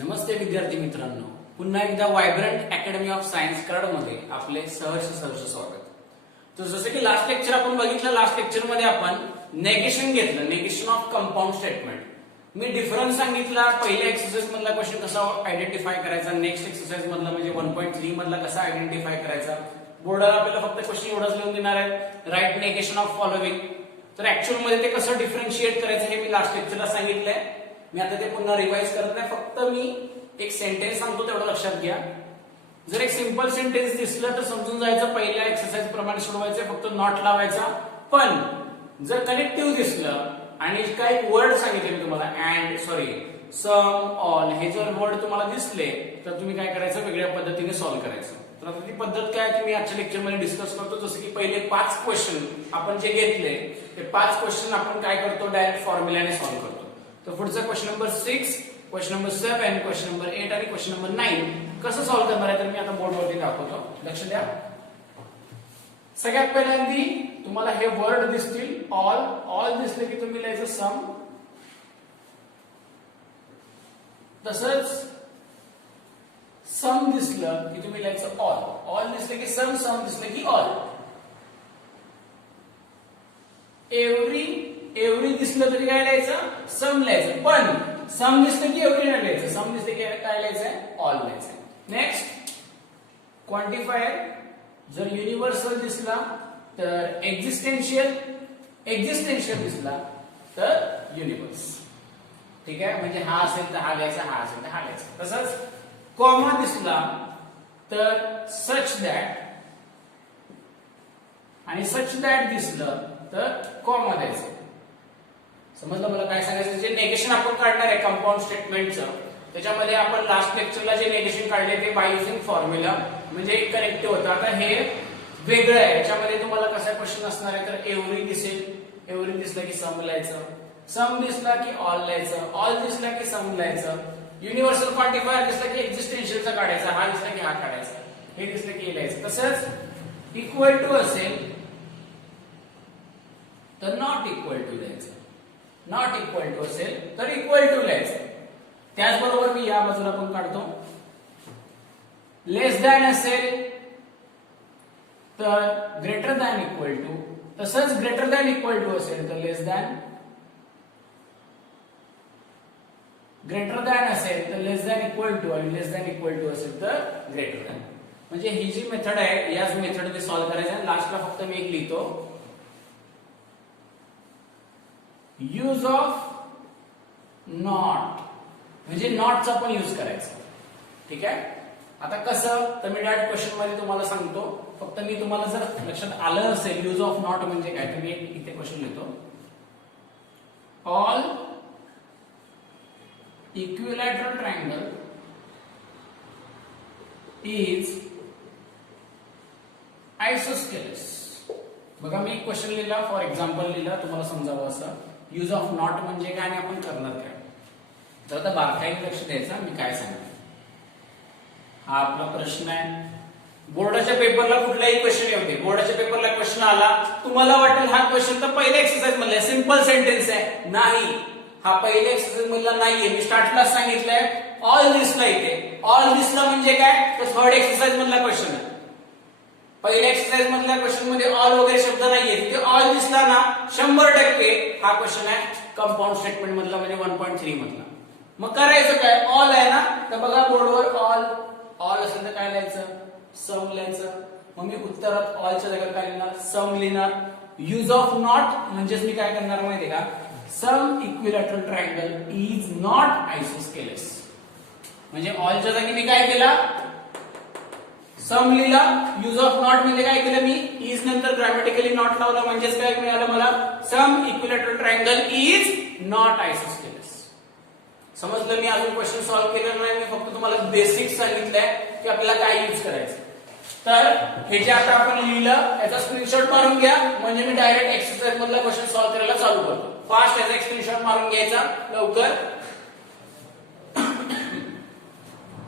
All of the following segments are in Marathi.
नमस्ते विद्यार्थी मित्रांनो, पुन्हा एकदा वायब्रंट अकॅडमी ऑफ सायन्स कराडमध्ये आपले सहर्ष स्वागत. तर जसं की लास्ट लेक्चर आपण बघितलं, लास्ट लेक्चर मध्ये आपण नेगेशन घेतलं, negation of compound statement. Me difference सांगितला, पहिल्या एक्सरसाइज मधला क्वेश्चन कसा आयडेंटिफाय करायचा, नेक्स्ट एक्सरसाइज मधला म्हणजे 1.3 मधला कसा आयडेंटिफाय करायचा. बोर्डाला आपल्याला फक्त क्वेश्चन एवढंच लिहून देणार आहे, राईट नेगेशन ऑफ फॉलोइंग. तर ऍक्च्युअल मध्ये ते कसं डिफरन्शिएट करायचं हे मी लास्ट लेक्चरला सांगितलंय. मी आता ते पुन्हा रिवाइज करत नाही, फक्त मी एक सेंटेन्स सांगतो तेवढं लक्षात घ्या. जर एक सिंपल सेंटेन्स दिसलं तर समजून जायचं पहिल्या एक्सरसाइज प्रमाणे सोडवायचं, फक्त नॉट लावायचा. पण जर कनेक्टिव्ह दिसलं आणि काही वर्ड सांगितले मी तुम्हाला, अँड सम, ऑल, हे जर वर्ड तुम्हाला दिसले तर तुम्ही काय करायचं, वेगळ्या पद्धतीने सॉल्व्ह करायचं. तर आता ती पद्धत काय ती मी आजच्या लेक्चर मध्ये डिस्कस करतो. जसं की पहिले 5 क्वेश्चन आपण जे घेतले ते 5 क्वेश्चन आपण काय करतो, डायरेक्ट फॉर्म्युलाने सॉल्व्ह करतो. तर पुढचा question number 6, question number 7, question number 8 आणि क्वेश्चन नंबर 9 कसं सॉल्व्ह करणार आहे तर मी आता बोर्डवरती दाखवतो. लक्ष द्या. सगळ्यात पहिल्यांदी तुम्हाला हे वर्ड दिसतील, ऑल दिसले की तुम्ही लिहायचं सम. तसंच सम दिसलं की तुम्ही लिहायचं ऑल दिसले की सम दिसले की ऑल. एव्हरी दिसलं तरी काय लिहायचं, सम लिहायचं. पण सम दिसलं की एव्हरी नाही लिहायचं, सम दिसलं की काय लिहायचं, ऑल लिहायचं. नेक्स्ट क्वांटिफायर, जर युनिव्हर्सल दिसला तर एक्झिस्टेन्शियल दिसला तर युनिव्हर्स. ठीक आहे, म्हणजे हा असेल तर हा लिहायचा, हा असेल तर हा लिहायचा. तसंच कॉमा दिसला तर सच दॅट, आणि सच दॅट दिसलं तर कॉमा द्यायचं. समजलं मला काय सांगायचं. जे नेगेशन आपण काढणार आहे कंपाऊंड स्टेटमेंटचं, त्याच्यामध्ये आपण लास्ट लेक्चरला जे नेगेशन काढले ते बाय युजिंग फॉर्म्युला म्हणजे कनेक्टिव्ह होतं. आता हे वेगळं आहे, याच्यामध्ये तुम्हाला कसा क्वेश्चन असणार आहे तर एव्हरी दिसेल, एव्हरी दिसलं की सम लिहायचं, सम दिसला की ऑल लिहायचं, ऑल दिसला की सम लिहायचं. युनिव्हर्सल क्वांटिफायर दिसला की एक्झिस्टेन्शियलचा काढायचा, हा दिसला की हा काढायचा, हे दिसलं की हे लिहायचं. तसंच इक्वल टू असेल तर नॉट इक्वल टू लिहायचं, नॉट इक्वल टू असेल तर इक्वल टू लिहायचं. त्याचबरोबर मी या बाजूला पण काढतो. लेस दॅन असेल तर ग्रेटर दॅन इक्वल टू, तसंच ग्रेटर दॅन इक्वल टू असेल तर लेस दॅन, ग्रेटर दॅन असेल तर लेस दॅन इक्वल टू, आणि लेस दॅन इक्वल टू असेल तर ग्रेटर दॅन. म्हणजे ही जी मेथड आहे याच मेथडने सॉल्व्ह करायचं. लास्टला फक्त मी एक लिहितो, यूज ऑफ नॉट, म्हणजे नॉटचा पण यूज करायचा. ठीक आहे. आता कसं तर मी डायरेक्ट क्वेश्चन मध्ये तुम्हाला सांगतो. फक्त मी तुम्हाला जर लक्षात आलं असेल यूज ऑफ नॉट म्हणजे काय तर मी इथे क्वेश्चन लिहितो. All equilateral triangle is isosceles. बघा मी एक क्वेश्चन लिहिला, फॉर एक्झाम्पल लिहिला, तुम्हाला समजावं असं. यूज ऑफ नॉट म्हणजे काय आणि आपण करणार काय. तर आता बारकाईने लक्ष द्यायचं मी काय सांगतो. हा आपला प्रश्न आहे. बोर्डाच्या पेपरला कुठलाही क्वेश्चन येऊ दे, बोर्डाच्या पेपरला क्वेश्चन आला, तुम्हाला वाटेल हा क्वेश्चन तर पहिल्या एक्सरसाइज मधला सिंपल सेंटेन्स आहे. नाही, हा पहिल्या एक्सरसाइज मधला नाहीये. मी स्टार्टला सांगितलंय ऑल दिसला इथे. ऑल दिसला म्हणजे काय तर थर्ड एक्सरसाइज मधला क्वेश्चन आहे. पहिल्या एक्सरसाइज मधल्या क्वेश्चन मध्ये ऑल वगैरे शब्द नाहीये. तिथे ऑल दिसला ना 100% हा क्वेश्चन आहे कंपाऊंड स्टेटमेंट मधला म्हणजे 1.3 मधला. मग करायचं काय, ऑल आहे ना तर बघा बोर्डवर ऑल असेल तर काय लिहायचं, सम लिहायचं. मग मी उत्तरात ऑलच्या जागेवर काय लिहिणार, सम लिहिणार. यूज ऑफ नॉट म्हणजेच मी काय करणार माहितीये का, सम इक्विलॅटरल ट्रायंगल इज नॉट आयसोस्केलेस. म्हणजे ऑलच्या जागी मी काय केला, सम लिहिला. यूज ऑफ नॉट म्हणजे काय केलं मी, इज नंतर ग्रॅमॅटिकली नॉट लावला. म्हणजेच काय मिळालं मला, सम इक्विलॅटरल ट्रायंगल इज नॉट आयसोस्केलेस. समजलं. मी अजून क्वेश्चन सॉल्व्ह केलेलं नाही, मी फक्त तुम्हाला बेसिक सांगितलंय की आपल्याला काय यूज करायचं. तर हे जे आता आपण लिहिलं याचा स्क्रीनशॉट मारून घ्या, म्हणजे मी डायरेक्ट एक्सरसाइज मधला क्वेश्चन सॉल्व्ह करायला चालू करतो. फास्ट याचा एक स्क्रीनशॉट मारून घ्यायचा लवकर.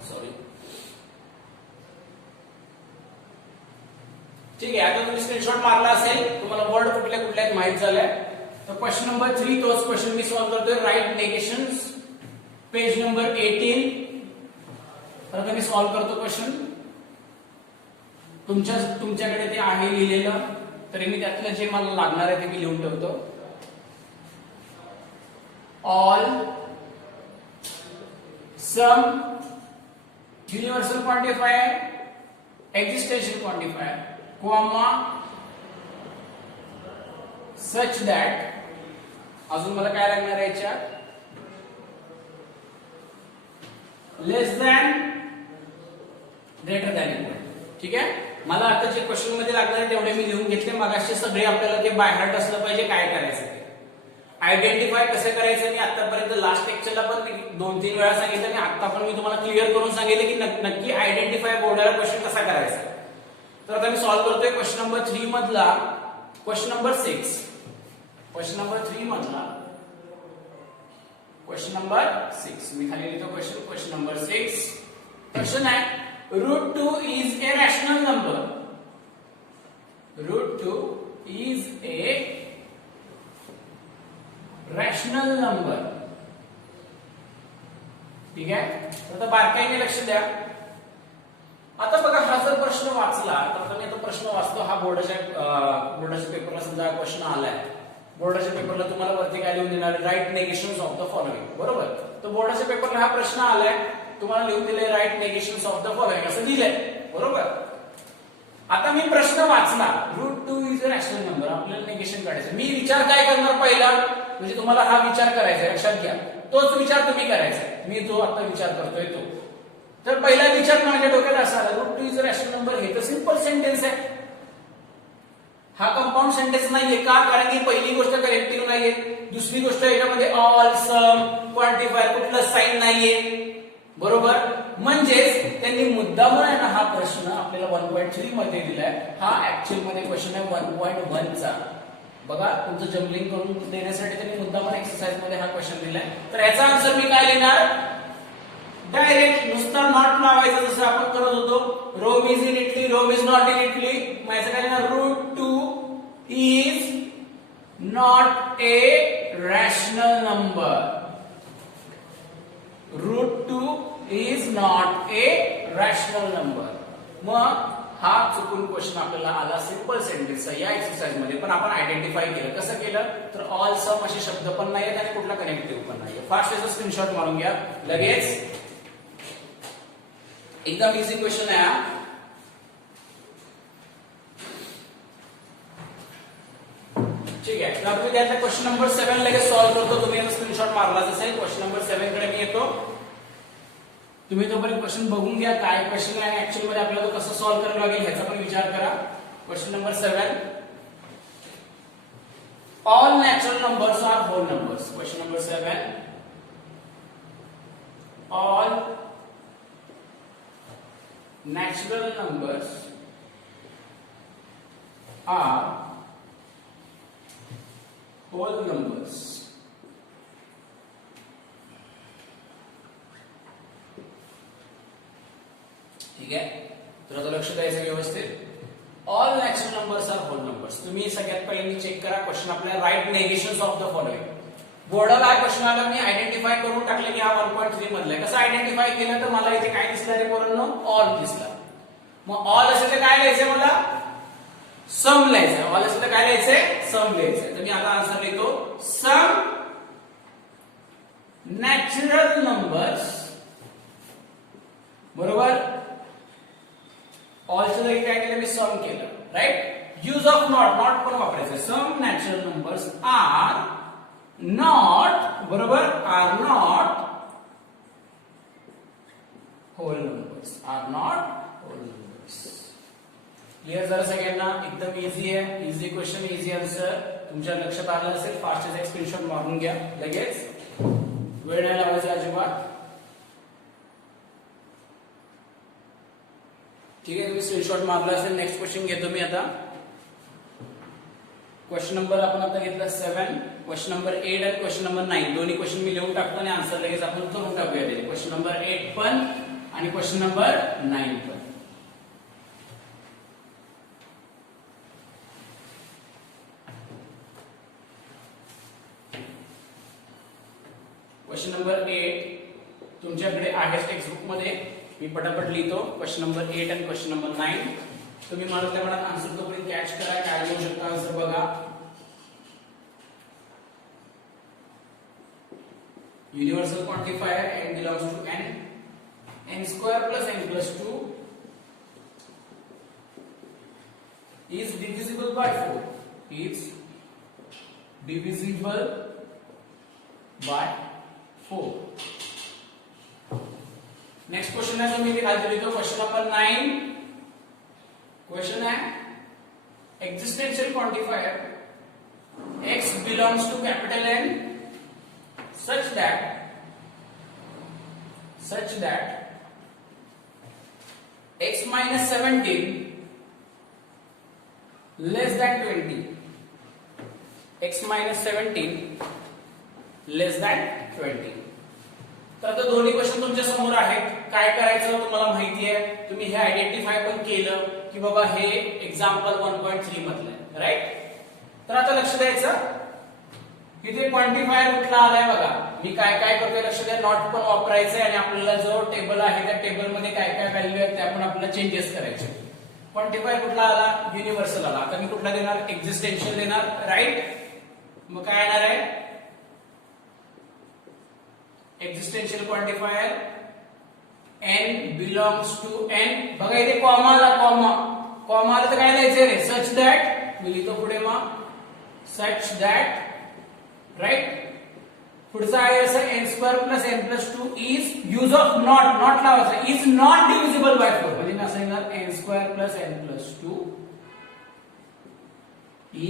सॉरी. ठीक आहे, आता तुम्ही स्क्रीनशॉट मारला असेल, तुम्हाला वर्ड कुठल्या कुठल्या माहित झालंय. तर क्वेश्चन नंबर 3 तोच क्वेश्चन मी सॉल्व्ह करतोय. Write negations, page number 18. तर आता मी सॉल्व्ह करतो क्वेश्चन. तुमच्याकडे ते आहे लिहिलेलं, तरी मी त्यातलं जे मला लागणार आहे ते मी लिहून ठेवतो. All some universal quantifier, existential quantifier, comma such that, अजून मला काय लागणार आहे याच्यात, less than, greater than equal. ठीक आहे. मला आता जे क्वेश्चन मध्ये लागणार आहे तेवढे मी लिहून घेतले. मगाशी सगळे आपल्याला ते बाय हार्ट असलं पाहिजे काय करायचं ते. आयडेंटिफाय कसं करायचं मी आतापर्यंत लास्ट लेक्चरला पण मी 2-3 वेळा सांगितलं, आणि आता पण मी तुम्हाला क्लिअर करून सांगितलं की नक्की आयडेंटिफाय बोर्डाला क्वेश्चन कसा करायचा. तर आता मी सॉल्व्ह करतोय क्वेश्चन नंबर 3 मधला क्वेश्चन नंबर 6. क्वेश्चन नंबर 3 मधला क्वेश्चन नंबर 6 मी खाली लिहितो क्वेश्चन नंबर 6. क्वेश्चन आहे √2 is a rational number. √2 is a rational number. ठीक आहे. आता बारकाईने लक्ष द्या. आता बघा हा जर प्रश्न वाचला तर मी आता प्रश्न वाचतो. हा बोर्डाच्या पेपरला समजा क्वेश्चन आलाय. बोर्डाच्या पेपरला तुम्हाला वरती काय लिहून देणार, right negations of the following. बरोबर. तर बोर्डाच्या पेपरला हा प्रश्न आलाय, तुम्हाला लिहून दिले right negations of the following असं दिलंय. बरोबर. आता मी प्रश्न वाचला, √2 इज अ रॅशनल नंबर, आपल्याला नेगेशन काढायचं. मी विचार काय करणार पहिला, म्हणजे तुम्हाला हा विचार करायचा आहे, लक्षात घ्या. तोच विचार तुम्ही करायचा. मी जो आता विचार करतोय तो. तर पहिला विचार माझ्या डोक्यात असा आला, √2 इज अ रॅशनल नंबर. हे तर सिंपल सेंटेन्स आहे. हा कंपाऊंड सेंटेन्स नाहीये. का? कारण की पहिली गोष्ट करेक्टिव्ह नाहीये. दुसरी गोष्ट याच्यामध्ये ऑल, सम, क्वांटिफायर कुठलं साईन नाहीये. बरोबर. म्हणजेच त्यांनी मुद्दामून आहे ना हा प्रश्न आपल्याला 1.3 मध्ये दिलाय. हा ऍक्च्युअल मध्ये क्वेश्चन आहे 1.1 चा. बघा तुमचं जम्बलिंग करून देण्यासाठी त्यांनी मुद्दामून एक्सरसाइज मध्ये हा क्वेश्चन दिलाय. तर याचा आन्सर मी काय लिहिणार, डायरेक्ट नुसता नॉट लावायचा जसं आपण करत होतो. Rome is in Italy, Rome is not in Italy. मग याचं काय लिहिणार, √2 is not a rational number. √2 is not a rational number. मग हा चुकून क्वेश्चन आपल्याला आला सिंपल सेंटेन्स या एक्सरसाइज मध्ये. पण आपण आयडेंटिफाय केलं. कसं केलं, तर ऑल, सम असे शब्द पण नाहीत आणि कुठला कनेक्टिव्ह पण नाहीये. फास्ट याचा स्क्रीनशॉट मारून घ्या लगेच. एकदम इझी क्वेश्चन आहे हा. ठीक आहे. तर मी त्यातला क्वेश्चन नंबर 7 लगेच सॉल्व्ह करतो. तुम्ही याचा स्क्रीनशॉट मारलाच असेल. क्वेश्चन नंबर 7 कडे मी येतो. तुम्ही तोपर्यंत क्वेश्चन बघून घ्या काय क्वेश्चन आहे, ऍक्च्युअल मध्ये आपल्याला तो कसं सॉल्व्ह करावं लागेल ह्याचा पण विचार करा. Question number 7, all natural numbers are whole numbers. Question number 7, all natural numbers are whole numbers. ठीक आहे. तर आता लक्ष द्यायचं व्यवस्थित. All natural numbers are whole numbers. तुम्ही सगळ्यात पहिल्यांदा चेक करा क्वेश्चन आपल्याला write negations of the following. बोर्डाला काय क्वेश्चन आला, मी आयडेंटिफाय करून टाकले की हा 1.3 मधला आहे. कसं आयडेंटिफाय केलं, तर मला इथे काय दिसलं रे पोरांनो, ऑल दिसला. मग ऑल असेल तर काय लिहायचंय, मला सम लिहायचंय. ऑल असेल तर काय लिहायचंय, सम लिहायचंय. तर मी आता आन्सर लिहितो, सम नॅचरल नंबर्स. बरोबर. ऑलच्या जागी काय केलं, मी सम केलं. Right. Use of not, not पण वापरायचं. Some natural numbers are not, बरोबर, are not whole numbers. Are not whole numbers. Clear झालं सगळ्यांना. एकदम इझी आहे. Easy question, easy answer. तुमच्या लक्षात आलं असेल. फास्ट एक स्क्रीनशॉट मारून घ्या लगेच. वेळ नाही लावायचा अजिबात. ठीक आहे. तुम्ही स्क्रीनशॉट मारला असेल. नेक्स्ट क्वेश्चन घेतो मी आता. क्वेश्चन नंबर आपण आता घेतला 7, क्वेश्चन नंबर 8 आणि क्वेश्चन नंबर 9. दोन्ही क्वेश्चन मी लिहून टाकतो आणि आन्सर लगेच आपण करून टाकूया. क्वेश्चन नंबर 8 पण आणि क्वेश्चन नंबर 9 पण. क्वेश्चन नंबर 8 तुमच्याकडे आहे टेक्स्ट बुक मध्ये. मी पटापट लिहितो क्वेश्चन नंबर 8 आणि क्वेश्चन नंबर 9. तुम्ही मनातल्या मनात आन्सर तोपर्यंत कॅच करा, काय लिहू शकता आन्सर बघा. Universal quantifier n belongs to n square plus n plus 2 is divisible by 4. Is divisible by 4. Next question है तो मेरे खाली लिखो क्वेश्चन नंबर 9. क्वेश्चन है existential quantifier x belongs to capital N such that x minus 17 less than 20. x minus 17 less than 20. तर आता दोन्ही क्वेश्चन तुमच्या समोर आहेत. काय करायचं तुम्हाला माहिती आहे, तुम्ही हे आयडेंटिफाय पण केलं की बाबा हे एक्झाम्पल 1.3 मधलं आहे, राईट. तर आता लक्ष द्यायचं, इथे क्वांटिफायर कुठला आलाय बघा. मी काय काय करतोय लक्ष द्या. नॉट पण वापरायचंय आणि आपल्याला जो टेबल आहे त्या टेबल मध्ये काय काय व्हॅल्यू आहेत ते आपण आपल्याला चेंजेस करायचे. क्वांटिफायर कुठला आला, युनिव्हर्सल आला. आता मी कुठला देणार, एक्झिस्टेंशियल देणार, राईट. मग काय येणार आहे, एक्झिस्टेंशियल quantifier n belongs to n. बघा इथे कॉमा आला, कॉमा आला तर काय द्यायचं रे, सच दॅट. मी लिहितो पुढे मग सच दॅट, राईट. पुढचा आहे असं n square plus n plus 2 is use of not लावायचं, इज नॉट डिव्हिजिबल बाय 4. म्हणजे मी असं येणार n square plus n plus 2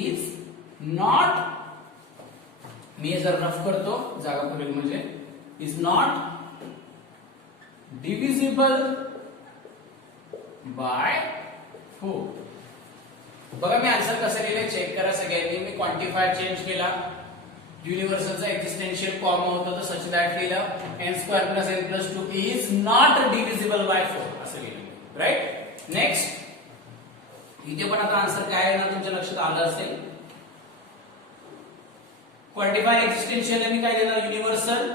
is not, मी जर रफ करतो जागा पुरेल, म्हणजे is not divisible by 4. बघा मी आन्सर कसं लिहिले चेक करा सगळ्यांनी. मी क्वांटिफायर चेंज केला, युनिव्हर्सलचा एक्झिस्टेंशियल कॉमा होता तर सच दॅट लिहिलं, n square plus n plus 2 is not divisible by 4 असं लिहिलं, राईट. नेक्स्ट इथे पण आता आन्सर काय आहे ना तुमच्या लक्षात आलं असेल. क्वांटिफायर एक्झिस्टेंशियल मी काय देणार, universal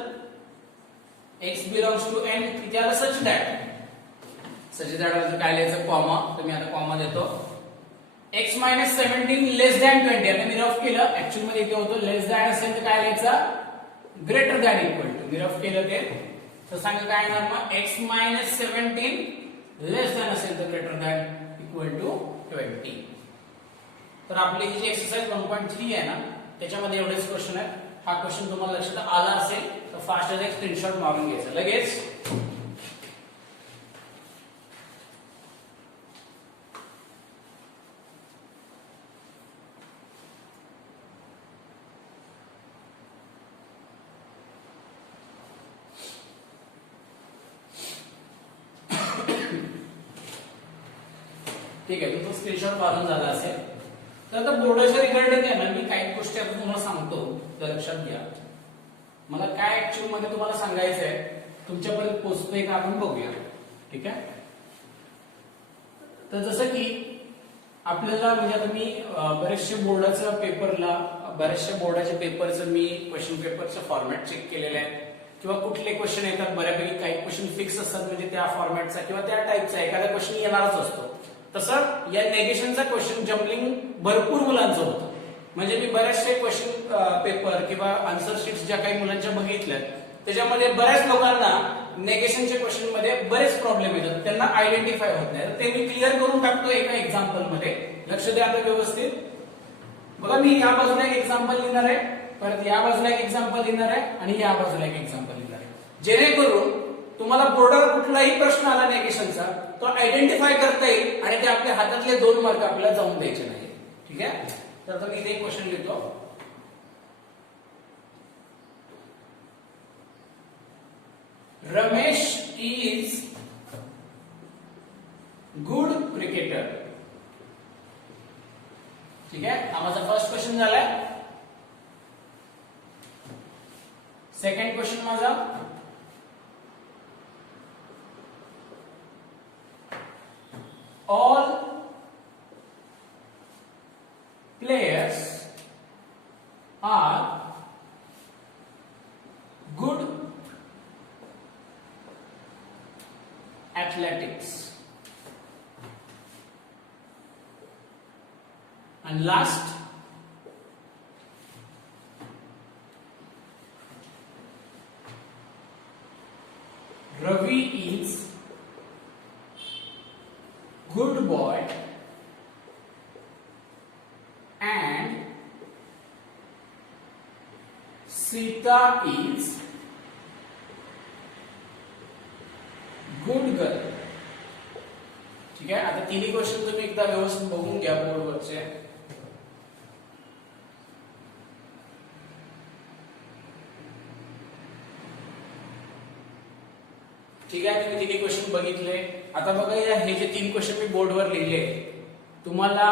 x belongs to n. इथे आलं सच दॅट काय लिहायचं, कॉमा. तर मी आता कॉमा देतो. x minus 17 less than 20. आता मी रफ केलं, ऍक्च्युअल मध्ये इथे होतो लेस दॅन असेल तर काय लिहायचं, ग्रेटर दॅन इक्वल टू. मी रफ केलं ते, तर सांगा काय येणार मग, x minus 17 लेस दॅन असेल तर ग्रेटर दॅन इक्वल टू 20. तर आपली ही जी एक्सरसाइज 1.3 आहे ना त्याच्यामध्ये एवढेच क्वेश्चन आहेत. हा क्वेश्चन तुम्हाला लक्षात आला असेल तर फास्ट एक स्क्रीनशॉट मारून घ्यायचा लगेच. ठीक आहे, तुमचं स्क्रीनशॉट मारून झाला असेल. तर आता बोर्डाच्या रिगार्डिंग आहे ना, मी काही गोष्टी आता तुम्हाला सांगतो, त्या लक्षात घ्या. मला काय ऍक्च्युअल मध्ये तुम्हाला सांगायचं आहे, तुमच्यापर्यंत पोहोचतोय का आपण बघूया, ठीक आहे. तर जसं की आपल्याला म्हणजे आता मी बरेचशे बोर्डाच्या पेपरचं मी क्वेश्चन पेपरचं फॉर्मॅट चेक केलेलं आहे, किंवा कुठले क्वेश्चन येतात बऱ्यापैकी काही क्वेश्चन फिक्स असतात, म्हणजे त्या फॉर्मॅटचा किंवा त्या टाईपचा एखादा क्वेश्चन येणारच असतो. तसं या नेगेशनचा क्वेश्चन जम्बलिंग भरपूर मुलांचं होतं. म्हणजे मी बरेचसे क्वेश्चन पेपर किंवा आन्सर शीट्स ज्या काही मुलांच्या बघितल्या त्याच्यामध्ये बऱ्याच लोकांना नेगेशनच्या क्वेश्चन मध्ये बरेच प्रॉब्लेम येतात, त्यांना आयडेंटिफाय होत नाही. ते मी क्लिअर करून टाकतो एका एक्झाम्पल मध्ये. लक्ष द्या आता व्यवस्थित. बघा मी या बाजूला एक एक्झाम्पल लिहिणार आहे, परत या बाजूला एक एक्झाम्पल लिहिणार आहे आणि या बाजूला एक एक्झाम्पल लिहिणार आहे, जेणेकरून तुम्हाला बोर्डावर कुठलाही प्रश्न आला नेगेशनचा तो आयडेंटिफाय करता येईल आणि ते आपल्या हातातले 2 मार्क आपल्याला जाऊन द्यायचे नाही. ठीक आहे. तर आता मी इथे एक क्वेश्चन लिहितो. Ramesh is good cricketer. ठीक आहे, हा माझा फर्स्ट क्वेश्चन झालाय. सेकंड क्वेश्चन माझा, all players are good athletics. And last, Ravi is good boy and Sita is good girl. ठीक आहे. आता तिन्ही क्वेश्चन तुम्ही एकदा व्यवस्थित बघून घ्या बोर्डवरचे. ठीक आहे. तुम्ही तिन्ही क्वेश्चन बघितले. आता बघा हे जे तीन क्वेश्चन मी बोर्डवर लिहिले, तुम्हाला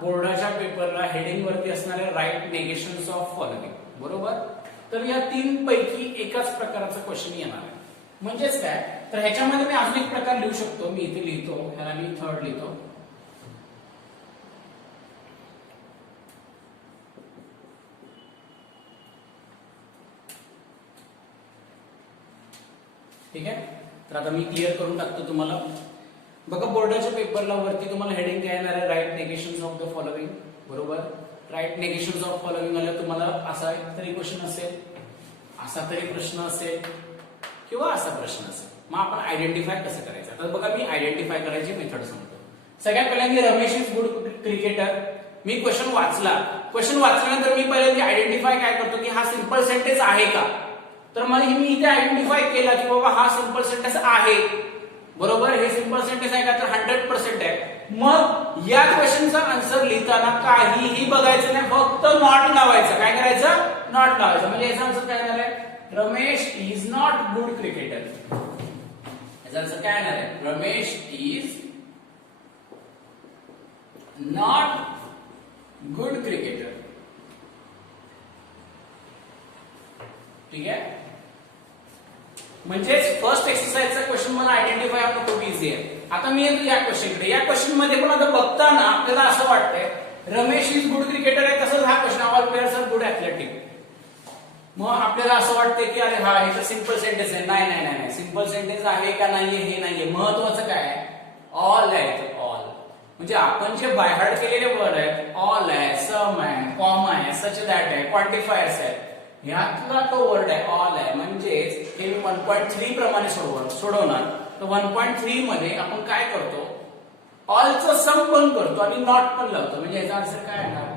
बोर्डाच्या पेपरला हेडिंग वरती असणारे राईट नेगेशन्स ऑफ फॉलोइंग, बरोबर. तर या तीन पैकी एकाच प्रकारचा क्वेश्चन येणार आहे. म्हणजेच काय, तर ह्याच्यामध्ये मी अजून एक प्रकार लिहू शकतो. मी इथे लिहितो, ह्याला मी थर्ड लिहितो. ठीक आहे. तर आता मी क्लिअर करून टाकतो तुम्हाला. बघा बोर्डाच्या पेपरला वरती तुम्हाला हेडिंग काय येणार आहे, right negations of the following, बरोबर. राईट नेगेशन्स ऑफ फॉलोइंग आलं तुम्हाला असा तरी क्वेश्चन असेल, असा तरी प्रश्न असेल किंवा असा प्रश्न असेल. मग आपण आयडेंटिफाय कसं करायचं. आता बघा मी आयडेंटिफाय करायची मेथड सांगतो. सगळ्यात पहिल्यांदा Ramesh is good cricketer. Me question वाचला. क्वेश्चन वाचल्यानंतर मी पहिल्यांदा आयडेंटिफाय काय करतो की हा सिंपल सेंटेन्स आहे का. तर मला मी इथे आयडेंटिफाय केला की बाबा हा सिंपल सेंटेन्स आहे, बरोबर. हे सिंपल सेंटेन्स आहे का, तर 100% आहे. मग या क्वेश्चनचा आन्सर लिहिताना काहीही बघायचं नाही, फक्त नॉट लावायचं. काय करायचं, नॉट लावायचं. म्हणजे याचा आन्सर काय येणार आहे, Ramesh is not good cricketer. याचा आन्सर काय येणार आहे, Ramesh is not good cricketer. ठीक आहे. म्हणजे फर्स्ट एक्सरसाइजचा क्वेश्चन मला आयडेंटिफाय होणं खूप इझी आहे. आता मी येतो या क्वेश्चनकडे. या क्वेश्चन मध्ये पण आता बघताना आपल्याला असं वाटतंय रमेश इज गुड क्रिकेटर आहे. तसंच हा question, all players are good athletic. मग आपल्याला असं वाटतंय की अरे हा ह्याचा सिंपल सेंटेन्स आहे. नाही नाही नाही, सिंपल सेंटेन्स आहे का नाहीये हे नाहीये. महत्वाचं काय आहे, ऑल आहे. ऑल म्हणजे आपण जे बाय हार्ट केलेले वर्ड आहेत, ऑल आहे, सम आहे, कॉम आहे, सच दॅट आहे, क्वांटिफायर्स आहे, ह्यातला तो वर्ड आहे ऑल आहे. म्हणजेच हे 1.3 प्रमाणे सोडवणार. तर 1.3 मध्ये आपण काय करतो, ऑलचं सम पण करतो आणि नॉट पण लावतो. म्हणजे याचा आन्सर काय येणार,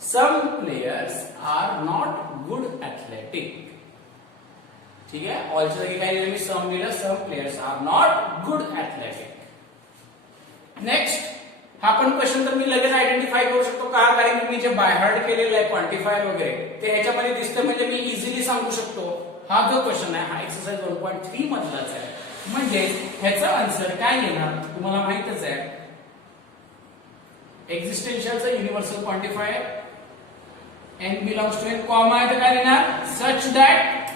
some players are not good athletic. ठीक आहे. ऑलच्या जागी काय लिहिलं मी, सम लिहिलं. Some players are not good athletic. Next, हा पण क्वेश्चन तर मी लगेच आयडेंटिफाय करू शकतो का, कारण की मी जे बाय हार्ट केलेलं आहे क्वांटिफायर वगैरे ते ह्याच्यामध्ये दिसतं. म्हणजे मी इझिली सांगू शकतो हा जो क्वेश्चन आहे हा एक्सरसाइज 1.3 मधलाच आहे. म्हणजे ह्याचा आन्सर काय येणार तुम्हाला माहितच आहे, एक्झिस्टेन्शियलचं universal quantifier n belongs to n comma आहे तर काय लिहिणार, सच दॅट.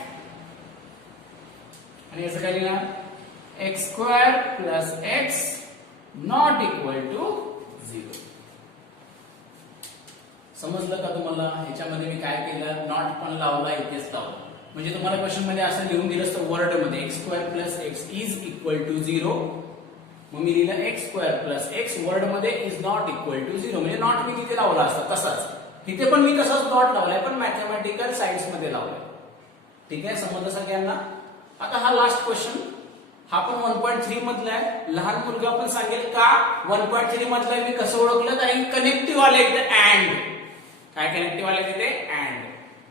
आणि याचं काय लिहिणार, x² + x not equal to 0. समजलं का तुम्हाला. ह्याच्यामध्ये मी काय केलं, नॉट पण लावला, इथेच लावला. म्हणजे तुम्हाला क्वेश्चन मध्ये असं लिहून दिलं असतं वर्ड मध्ये x² + x is equal to 0. मग मी लिहिलं x² + x वर्ड मध्ये इज नॉट इक्वल टू 0. म्हणजे नॉट मी तिथे लावला असता तसाच. तिथे पण मी तसाच नॉट लावलाय, पण मॅथमॅटिकल सायन्स मध्ये लावलाय. ठीक आहे. समजलं सगळ्यांना. आता हा लास्ट क्वेश्चन, हा पण 1.3 मधला आहे. लहान मुलगा पण सांगेल का 1.3 मधला आहे. मी कसं ओळखलं, कारण कनेक्टिव्ह आले इथे अँड. काय कनेक्टिव्ह आले तिथे, अँड.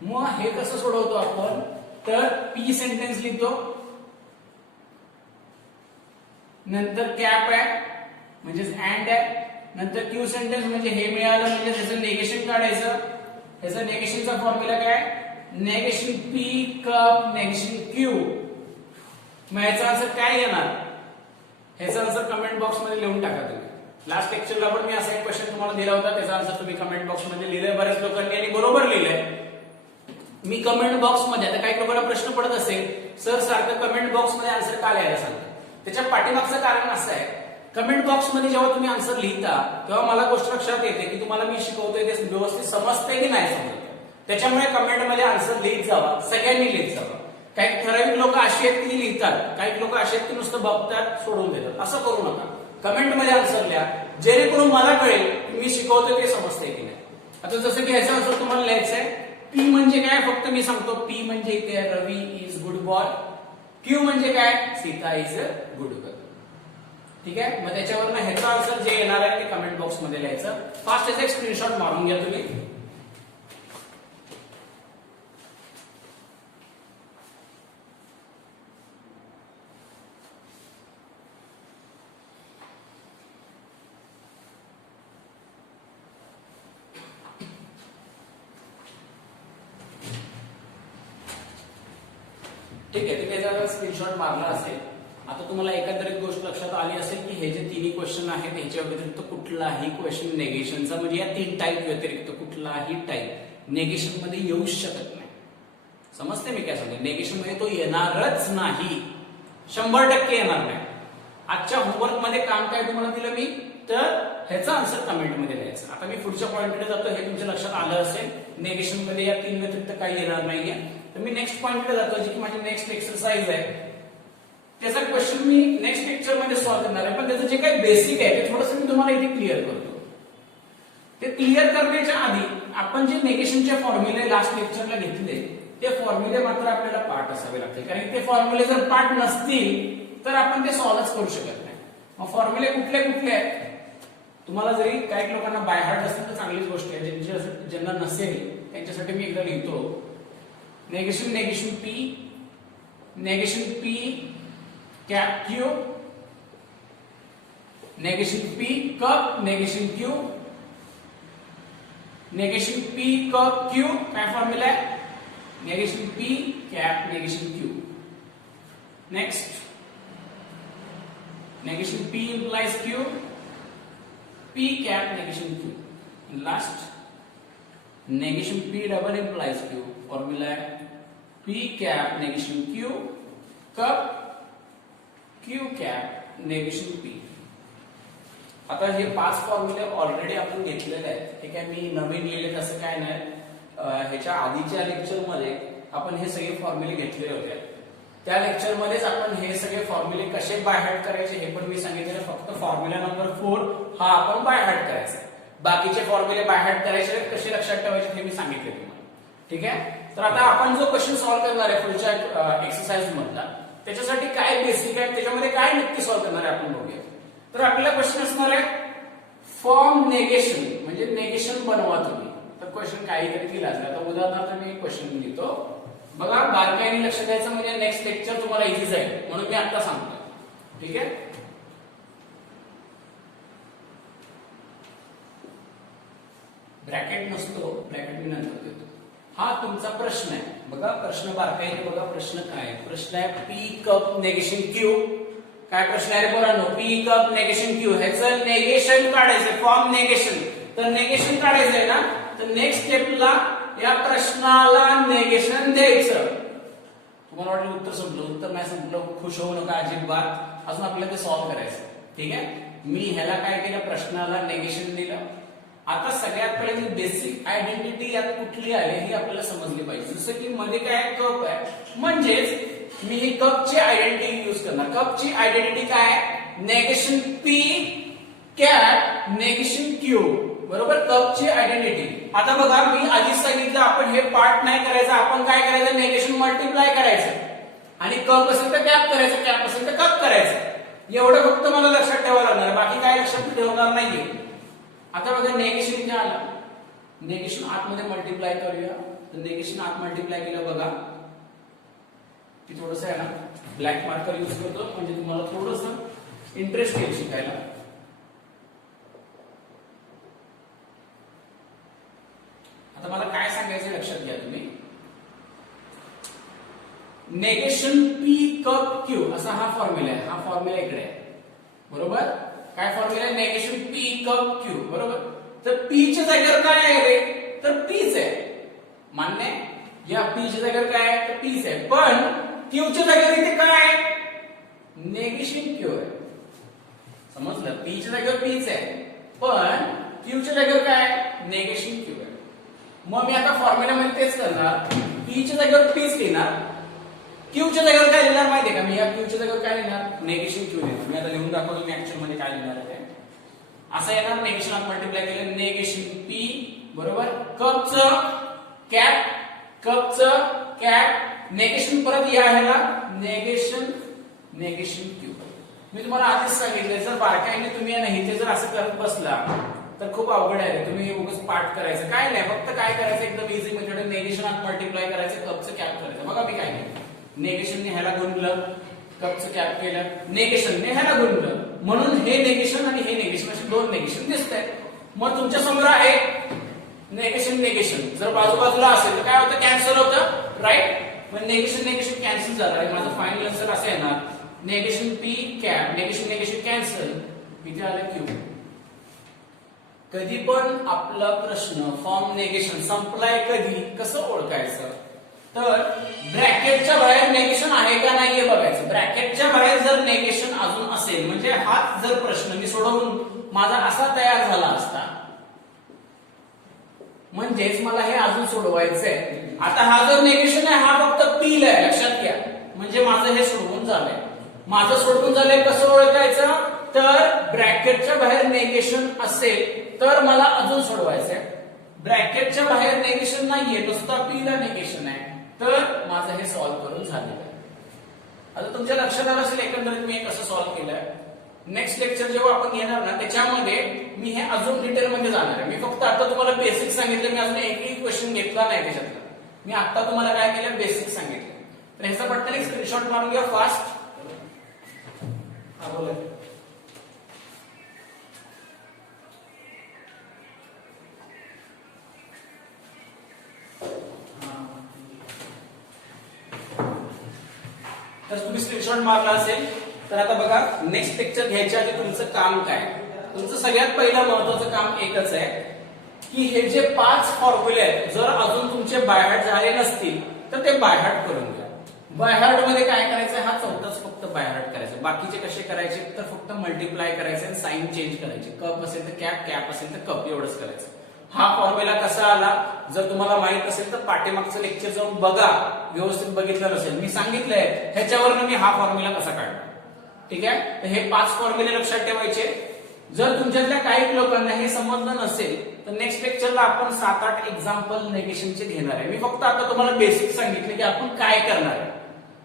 मग हे कसं सोडवतो आपण, तर पी सेंटेन्स लिहितो, नंतर कॅप आहे म्हणजेच अँड आहे, नंतर क्यू सेंटेन्स म्हणजे हे मिळालं म्हणजे त्याचं नेगेशन काढायचं. त्याचा नेगेशनचा फॉर्म्युला काय, negation p cup negation Q. मग ह्याचा आन्सर काय येणार, ह्याचा आन्सर कमेंट बॉक्स मध्ये लिहून टाका तुम्ही. लास्ट लेक्चरला पण मी असा एक क्वेश्चन तुम्हाला दिला होता, त्याचा आन्सर तुम्ही कमेंट बॉक्स मध्ये लिहिलंय. बऱ्याच लोकांनी आणि बरोबर लिहिलंय. मी कमेंट बॉक्स मध्ये, आता काही लोकांना प्रश्न पडत असेल, सर सारखं कमेंट बॉक्स मध्ये आन्सर का लिहायला सांगतो. त्याच्या पाठीमागचं कारण असं आहे, कमेंट बॉक्स मध्ये जेव्हा तुम्ही आन्सर लिहिता तेव्हा मला गोष्ट लक्षात येते की तुम्हाला मी शिकवतोय ते व्यवस्थित समजतंय की नाही समजतंय. त्याच्यामुळे कमेंट मध्ये आन्सर लिहित जावा, सगळ्यांनी लिहित जावा. काही ठराविक लोक अशी आहेत की लिहितात, काही लोक अशी आहेत की नुसतं बघतात सोडून देतात. असं करू नका. कमेंट मध्ये आन्सर लिहा, जेणेकरून मला कळेल की मी शिकवतो ते समजतंय की नाही. आता जसं की ह्याचा आन्सर तुम्हाला लिहायचंय. पी म्हणजे काय फक्त मी सांगतो. पी म्हणजे इथे रवी इज गुड बॉय. क्यू म्हणजे काय, Sita is a good girl. ठीक आहे. मग त्याच्यावरनं ह्याचा आन्सर जे येणार आहे ते कमेंट बॉक्स मध्ये लिहायचं. फास्ट याचा एक स्क्रीनशॉट मारून घ्या तुम्ही. ठीक आहे. तुम्ही याचा स्क्रीनशॉट मारला असेल. आता तुम्हाला एकंदरीत गोष्ट लक्षात आली असेल की हे जे तिन्ही क्वेश्चन आहेत याच्या व्यतिरिक्त कुठलाही क्वेश्चन नेगेशनचा म्हणजे या 3 टाईप व्यतिरिक्त कुठलाही टाईप नेगेशन मध्ये येऊच शकत नाही. समजते मी काय सांगते. नेगेशन मध्ये तो येणारच नाही, 100% येणार नाही. आजच्या होमवर्क मध्ये काम काय तुम्हाला दिलं मी, तर ह्याचा आन्सर कमेंट मध्ये द्यायचं. आता मी पुढच्या पॉइंटकडे जातो. हे तुमच्या लक्षात आलं असेल. नेगेशन मध्ये या 3 व्यतिरिक्त काही येणार नाहीये. तर मी नेक्स्ट पॉइंटकडे जातो, जी की माझी नेक्स्ट एक्सरसाइज आहे. त्याचा क्वेश्चन मी नेक्स्ट लेक्चर मध्ये सॉल्व्ह करणार आहे, पण त्याचं जे काही बेसिक आहे ते थोडंसं मी तुम्हाला इथे क्लिअर करतो. ते क्लिअर करण्याच्या आधी आपण जे नेगेशनचे फॉर्म्युले लास्ट लेक्चरला घेतले ते फॉर्म्युले मात्र आपल्याला पाठ असावे लागतील. कारण ते फॉर्म्युले जर पाठ नसतील तर आपण ते सॉल्व्हच करू शकत नाही. मग फॉर्म्युले कुठले कुठले आहेत तुम्हाला जरी काही लोकांना बाय हार्ट असतील तर चांगलीच गोष्ट आहे. ज्यांना नसेल त्यांच्यासाठी मी एकदा लिहितो. Negation p cap q, negation p cup negation q, negation p cup q. काय फॉर्म्युला आहे, negation p cap negation q. Next negation p implies q, p cap negation q. Last negation p double implies q. Formula है p cap negation q cup q cap negation p. आता हे 5 फॉर्म्युले ऑलरेडी आपण घेतलेले आहेत. हे काय मी नवीन लिहिले तसं काय नाही. ह्याच्या आधीच्या लेक्चर मध्ये आपण हे सगळे फॉर्म्युले घेतलेले होते. त्या लेक्चर मध्येच आपण हे सगळे फॉर्म्युले कसे बाय हार्ट करायचे हे पण मी सांगितलेलं. फक्त फॉर्म्युला नंबर 4 हा आपण बाय हार्ट करायचा. बाकीचे फॉर्म्युले बाय हार्ट करायचे कसे लक्षात ठेवायचे हे मी सांगितले तुम्हाला. ठीक आहे. तर आता आपण जो क्वेश्चन सॉल्व्ह करणार आहे पुढच्या एक्सरसाइज मधला त्याच्यासाठी काय बेसिक आहे, त्याच्यामध्ये काय नक्की सॉल्व्ह करणार आहे आपण बघूया. तर आपल्याला क्वेश्चन असणार आहे फॉर्म नेगेशन म्हणजे नेगेशन बनवा तुम्ही. तर क्वेश्चन काहीतरी दिला असेल. आता उदाहरणार्थ मी क्वेश्चन लिहितो बघा. बारकाईने लक्ष द्यायचं म्हणजे नेक्स्ट लेक्चर तुम्हाला इझी जाईल म्हणून मी आता सांगतो. ठीक आहे. ब्रॅकेट नसतो, ब्रॅकेट मी नंतर देतो. हा तुमचा प्रश्न आहे बघा. प्रश्न बारकाईने बघा. प्रश्न काय आहे, प्रश्न आहे पी कप नेगेशन क्यू. काय प्रश्न आहे पोरांनो, पी कप नेगेशन क्यू. ह्याचं नेगेशन काढायचं, फॉर्म नेगेशन. तर नेगेशन काढायचंय ना, तर नेक्स्ट स्टेपला या प्रश्नाला नेगेशन द्यायचं. तुम्हाला वाटलं उत्तर संपलं, उत्तर नाही संपलं, खुश होऊ नका अजिबात. अजून आपल्याला ते सॉल्व्ह करायचं. ठीक आहे. मी ह्याला काय केलं, प्रश्नाला नेगेशन दिलं. आता सगळ्यात पहिले बेसिक आयडेंटिटी यात कुठली आहे ही आपल्याला समजली पाहिजे. जसं की मध्ये काय कप आहे, म्हणजेच मी ही कपची आयडेंटिटी यूज करणार. कपची आयडेंटिटी काय आहे, negation P cap negation Q. बरोबर, कपची आयडेंटिटी. आता बघा मी आधीच सांगितलं आपण हे पार्ट नाही करायचं. आपण काय करायचं, नेगेशन मल्टिप्लाय करायचं आणि कप असेल तर कॅप करायचं, कॅप असेल तर कप करायचं. एवढं फक्त मला लक्षात ठेवावं लागणार, बाकी काय लक्षात ठेवणार नाहीये. आता बघा नेगेशन इथे आलं, नेगेशन आतमध्ये मल्टिप्लाय करूया. तर नेगेशन आत मल्टिप्लाय केलं बघा. ती थोडंसं आहे ना ब्लॅक मार्कर यूज करतो म्हणजे तुम्हाला थोडंसं इंटरेस्ट येईल शिकायला. आता मला काय सांगायचं लक्षात घ्या तुम्ही. नेगेशन पी कप क्यू असा हा फॉर्म्युला आहे. हा फॉर्म्युला इकडे आहे. बरोबर, काय फॉर्म्युला आहे, नेगेशन पी कप क्यू. बरोबर, तर पी च्या जागेवर काय आहे रे, तर पीच आहे. मान्य आहे, या पी च्या जागेवर काय आहे, तर पीच आहे. पण क्यू च्या जागेवर इथे काय आहे, नेगेशन क्यू आहे. समजलं, पी च्या जागेवर पीच आहे पण क्यू च्या जागेवर काय आहे, नेगेशन क्यू आहे. मग मी आता फॉर्म्युला मध्ये तेच करणार, पी च्या जागेवर पीच लिहिणार क्यूच्या जागेवर काय लिहिणार माहितीये का मी? या क्यूच्या जागेवर काय लिहिणार? निगेशन क्यू लिहिणार. मी आता लिहून दाखवतो मी ऍक्च्युअल मध्ये काय लिहिणार आहे. असं येणार, निगेशन ऑफ मल्टिप्लाय केलं, निगेशन पी बरोबर कपचं कॅप नेगेशन परत या ह्याला नेगेशन क्यू. मी तुम्हाला आधीच सांगितलंय जर बारकाईने तुम्ही नाही ते जर असं करत बसला तर खूप अवघड आहे. तुम्ही उगाच पाठ करायचं काय नाही, फक्त काय करायचं एकदम इझी मेथड आहे. नेगेशन ऑफ मल्टिप्लाय करायचं, कपचं कॅप करायचं. बघा मी काय केलं, नेगेशनने ह्याला गुणलं, कपचं कॅप केलं, नेगेशनने ह्याला गुणलं, म्हणून हे नेगेशन आणि हे नेगेशन असे दोन नेगेशन दिसत आहेत. मग तुमच्या समोर आहे नेगेशन जर बाजूबाजूला असेल तर काय होतं? कॅन्सल होतं, राईट? मग नेगेशन कॅन्सल झालं आणि माझं फायनल आन्सर असं येणार negation P cap negation cancel, इथे आलं क्यू. कधी पण आपला प्रश्न फॉर्म नेगेशन संपलाय कधी कसं ओळखायचं? तर ब्रॅकेटच्या बाहेर नेगेशन आहे का नाहीये बघायचं. ब्रॅकेटच्या बाहेर जर नेगेशन अजून असेल म्हणजे हाच जर प्रश्न मी सोडवून माझा असा तयार झाला असता, म्हणजेच मला हे अजून सोडवायचंय. आता हा जो नेगेशन आहे हा फक्त पी ला आहे, लक्षात घ्या. म्हणजे माझं हे सोडवून झालंय. माझं सोडवून झालंय, कसं ओळखायचं? तर ब्रॅकेटच्या बाहेर नेगेशन असेल तर मला अजून सोडवायचंय. ब्रॅकेटच्या बाहेर नेगेशन नाहीये, नुसता पी ला नेगेशन आहे, तर माझं हे सॉल्व्ह करून झालेलं आहे. आता तुमच्या लक्षात आलं असेल एकंदरीत मी हे कसं सॉल्व्ह केलंय. नेक्स्ट लेक्चर जेव्हा आपण घेणार ना त्याच्यामध्ये मी हे अजून डिटेल मध्ये जाणार आहे. मी फक्त आता तुम्हाला बेसिक सांगितलं, मी अजून एकही क्वेश्चन घेतला नाही त्याच्यातला. मी आता तुम्हाला काय केलं, बेसिक सांगितलं. तर ह्याचा पटकन एक स्क्रीनशॉट मारून घ्या फास्ट. बोला. तर तुम्ही स्क्रीनशॉट मारला असेल तर आता बघा नेक्स्ट लेक्चर घ्यायच्या आधी तुमचं काम काय? तुमचं सगळ्यात पहिलं महत्वाचं काम एकच आहे की हे जे 5 फॉर्म्युले आहेत जर अजून तुमचे बायहार्ट झाले नसतील तर ते बायहार्ट करून घ्या. बायहार्ट मध्ये काय करायचं, हा चौथाच फक्त बायहार्ट करायचं. बाकीचे कसे करायचे तर फक्त मल्टिप्लाय करायचे आणि साइन चेंज करायचे. कप असेल तर कॅप असेल तर कप, एवढंच करायचं. हा फॉर्म्युला कसा आला जर तुम्हाला माहित असेल तर पाठीमागचं लेक्चर जाऊन बघा, व्यवस्थित बघितलं नसेल मी सांगितलंय ह्याच्यावरनं मी हा फॉर्म्युला कसा काढला. ठीक आहे, तर हे 5 फॉर्म्युले लक्षात ठेवायचे. जर तुमच्यातल्या काही लोकांना हे समजलं नसेल तर नेक्स्ट लेक्चरला आपण 7-8 एक्झाम्पल नेगेशनचे घेणार आहे. मी फक्त आता तुम्हाला बेसिक सांगितले की आपण काय करणार आहे.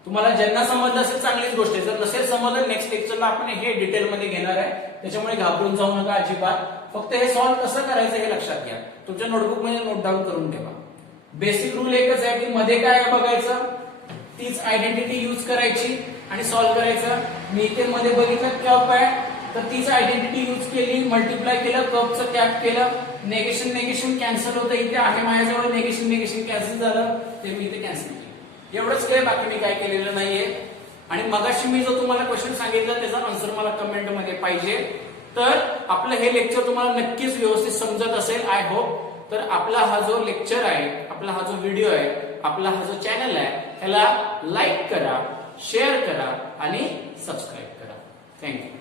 तुम्हाला ज्यांना समजलं असेल चांगलीच गोष्ट आहे, जर नसेल समजलं नेक्स्ट लेक्चरला आपण हे डिटेल मध्ये घेणार आहे. त्याच्यामुळे घाबरून जाऊ नका अजिबात. फक्त हे सॉल्व्ह कसं करायचं हे लक्षात घ्या. तुमच्या नोटबुक मध्ये नोट डाऊन करून ठेवा. बेसिक रूल एकच आहे की मध्ये काय बघायचं, तीच आयडेंटिटी यूज करायची आणि सॉल्व्ह करायचं. मी इथे मध्ये बघितलं कप आहे तर तीच आयडेंटिटी यूज केली, मल्टिप्लाय केलं, कपचं कॅप केलं, नेगेशन कॅन्सल होतं. इथे आहे माझ्याजवळ नेगेशन कॅन्सल झालं, ते मी इथे कॅन्सल केलं. एवढंच केलं, बाकी मी काय केलेलं नाहीये. आणि मगाशी मी जो तुम्हाला क्वेश्चन सांगितलं त्याचा आन्सर मला कमेंट मध्ये पाहिजे. तर आपलं हे लेक्चर तुम्हाला नक्कीच व्यवस्थित समजत असेल आय होप. तर आपला हा जो लेक्चर आहे, आपला हा जो व्हिडिओ आहे, आपला हा जो चॅनल आहे त्याला लाईक करा, शेअर करा आणि सबस्क्राईब करा. थँक्यू.